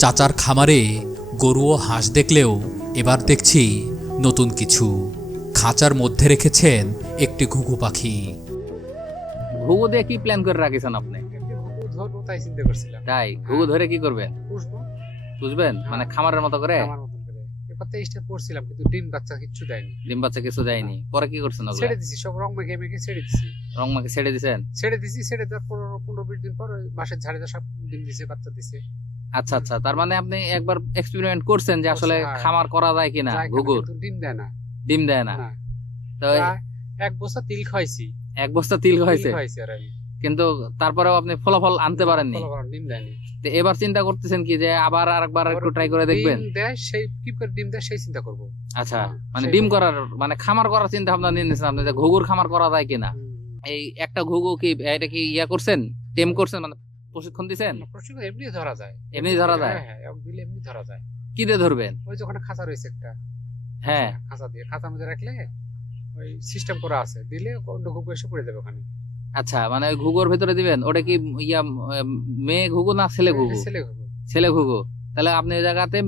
চাচার খামারে গরু ও হাঁস দেখলেও এবার দেখছি নতুন কিছু। খাঁচার মধ্যে রেখেছেন একটি ঘুঘু পাখি। ঘুঘু দিয়ে কি প্ল্যান করে রাখিছেন আপনি? ধরবো তাই চিন্তা করছিলাম। তাই ঘুঘু ধরে কি করবেন? পুষবো বুঝবেন, মানে খামারের মতো করে আমার মতন করে। এবার 23টা পড়ছিলাম কিন্তু ডিম বাচ্চা কিচ্ছু দেয়নি। ডিম বাচ্চা কিছু দেয়নি। পরে কি করছেন ওগুলা? ছেড়ে দিছি, সব রং মেখে মেখে ছেড়ে দিছি। রং মাকে ছেড়ে দিছেন? ছেড়ে দেওয়ার 15-20 দিন পর ওই বাঁশের ঝাড়ে সব ডিম দিছে, বাচ্চা দিছে। আচ্ছা আচ্ছা, তার মানে আপনি একবার এক্সপেরিমেন্ট করছেন যে আসলে হ্যাঁ। খামার করা যায় কিনা যায় কিনা, ঘুঘুর। কিন্তু ডিম দেয় না। ডিম দেয় না। না। তো প্রায় এক বস্তা তিল খাইছি। এক বস্তা তিল হয়েছে, খাইছি আর আমি। কিন্তু তারপরেও আপনি ফলাফল আনতে পারেননি। ডিম দেয়নি। তো এবার চিন্তা করতেছেন কি যে আবার আরেকবার একটু ট্রাই করে দেখবেন? ডিম দেয় সেই কি করে ডিম দেয় সেই চিন্তা করব। আচ্ছা, হ্যাঁ, মানে সেই ডিম করার মানে খামার করার চিন্তা ভাবনা নিয়ে নিয়েছেন আপনি যে ঘুঘুর খামার করা যায় কিনা। এই একটা ঘুঘু কি এটা কি ইয়া করছেন, টেম করছেন, মানে প্রশিক্ষণ দিছেন? প্রশিক্ষণ এমনি ধরা যায়। এমনি ধরা যায়? হ্যাঁ, এক দিলে এমনি ধরা যায়। কি দিয়ে ধরবেন? ওই যে ওখানে খাঁচা রয়েছে একটা। হ্যাঁ, খাঁচা দিয়ে, খাঁচার মধ্যে রাখলে ওই সিস্টেম করা আছে, দিলে অন্য ঘুঘু এসে পড়ে যাবে ওখানে। আচ্ছা, মানে ওই ঘুঘুর ভিতরে দিবেন। ওটা কি ইয়া মেয়ে ঘুঘু না ছেলে ঘুঘু? ছেলে ঘুঘু। ছেলে ঘুঘু। তাহলে আপনি ওই জায়গাতে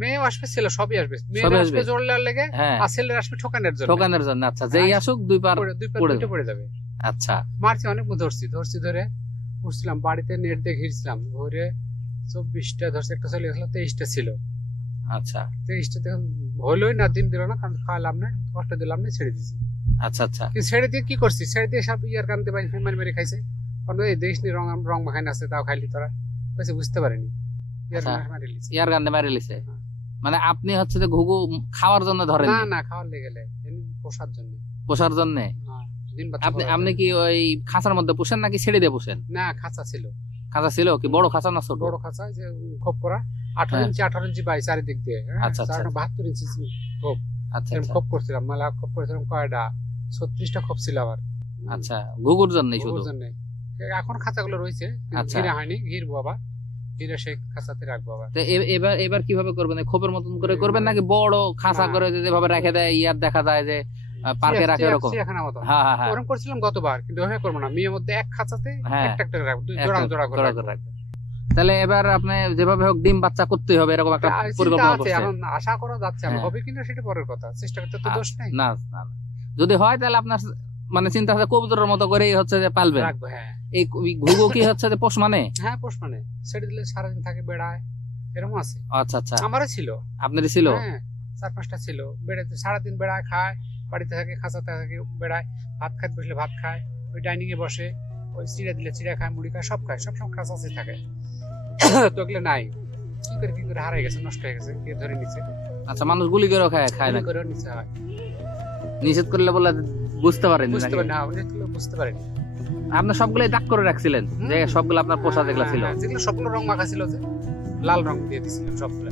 মেয়েও আসবে, ছেলে সবই আসবে। মেয়ে সবই আসবে আসবে। জোরলার লেগে, হ্যাঁ, আর ছেলে আসবে ঠকানোর জন্য। ঠকানোর জন্য। আচ্ছা, যেই আসুক দুই পার পড়ে দুইটা পড়ে যাবে। আচ্ছা মারছি, অনেক ধরে উঠছিলাম, বাড়িতে নেট দিয়ে ঘিরছিলাম, ঘুরে 24টা ধরছে, একটা চলে গেছিল, 23টা ছিল। আচ্ছা 23টা তখন হলোই না, ডিম দিল না, কারণ খাওয়ালাম না, কষ্ট দিলাম না, ছেড়ে দিছি। আচ্ছা আচ্ছা, কিন্তু ছেড়ে দিয়ে কি করছি, ছেড়ে দিয়ে সব ইয়ার কানতে পারি মারি মারি খাইছে। কারণ এই দেশ নি রং মাখাই আছে, তাও খাইলি তোরা, বেশি বুঝতে পারিনি। ইয়ার আচ্ছা। মারি লিছি। ইয়ার গান্দে মারি লিছে। হ্যাঁ। মানে আপনি হচ্ছে যে ঘুঘু খাওয়ার জন্য ধরেন না না, খাওয়ার লেগে গেলে এমনি পোষার জন্য। পোষার জন্য? হ্যাঁ, ডিম বাচ্চা আপনি করার আপনি জন্য। কি ওই খাঁচার মধ্যে পোষেন নাকি ছেড়ে দিয়ে পোষেন? না, খাঁচা ছিল। খাঁচা ছিল কি বড় খাঁচা না ছোট? বড় খাঁচা, যে খোপ করা 18 ইঞ্চি বাই চারিদিক দিয়ে। হ্যাঁ, আচ্ছা, আচ্ছা। 72 ইঞ্চি খোপ। আচ্ছা এরকম আচ্ছা খোপ করছিলাম, মেলা খোপ করেছিলাম, কয়টা 36টা খোপ ছিল আবার। আচ্ছা, ঘুঘুর জন্যই শুধু? ওর জন্য এখন খাঁচাগুলো রয়েছে, আচ্ছা। ঘিরে হয়নি, ঘিরবো আবার, ঘিরে সেই খাঁচাতে রাখবো আবার। তো এবার এবার কিভাবে করবেন? এই খোপের মতন করে করবেন নাকি বড় খাঁচা না। করে যেভাবে রেখে দেয় ইয়ার দেখা যায় যে পার্কে রাখে এরকম? চিড়িয়াখানার মতো। হ্যাঁ হ্যাঁ হ্যাঁ, ওরকম করছিলাম গতবার, কিন্তু ওভাবে করবো না, মেয়ের মধ্যে এক খাঁচাতে হ্যাঁ। একটা একটা রাখবো, একটা জোড়া জোড়া করে জোড়া রাখবো। করে রাখবেন। তাহলে এবার আপনি যেভাবে হোক ডিম বাচ্চা করতেই হবে এরকম একটা আর চিন্তা পরিকল্পনা আছে, করছেন? এখন আশা করা যাচ্ছে, হ্যাঁ। হবে কিনা সেটা পরের কথা, চেষ্টা করতে তো দোষ নাই। না না না। যদি হয় তাহলে আপনার মানে চিন্তা আছে কবুতরের মতো করেই হচ্ছে যে পালবেন। রাখবো, হ্যাঁ। এই ঘুঘু কি হচ্ছে যে পোষ মানে? হ্যাঁ, পোষ মানে ছেড়ে দিলে সারাদিন থাকে, বেড়ায়, এরকম আছে। আচ্ছা আচ্ছা, আমারও ছিল। আপনারই ছিল? হ্যাঁ, 4-5টা ছিল, বেড়াতে সারাদিন বেড়ায়, খায়, বাড়িতে থাকে, খাঁচাতে থাকে, বেড়ায়, ভাত খাইতে বসলে ভাত খায়, ওই ডাইনিং এ বসে, ওই চিড়া দিলে চিড়া খায়, মুড়ি খায়, সব খায়, সব খাঁচাতে থাকে। তো এগুলো নাই, কি করে হারাই গেছে, নষ্ট হয়ে গেছে, কে ধরে নিচ্ছে। আচ্ছা, মানুষ গুলি করে খায় না? গুলি করেও নিচে হয়। নিষেধ করলে বলে বুঝতে পারেনি বুঝতে নাকি? পারি না, অনেকগুলো বুঝতে পারিনি। আপনি সবগুলাই দাগ করে রাখছিলেন যে সবগুলো আপনার পোষা যেগুলো ছিল? যেগুলো সবগুলো রং মাখা ছিল, যে লাল রং দিয়ে দিছিলাম সবগুলো।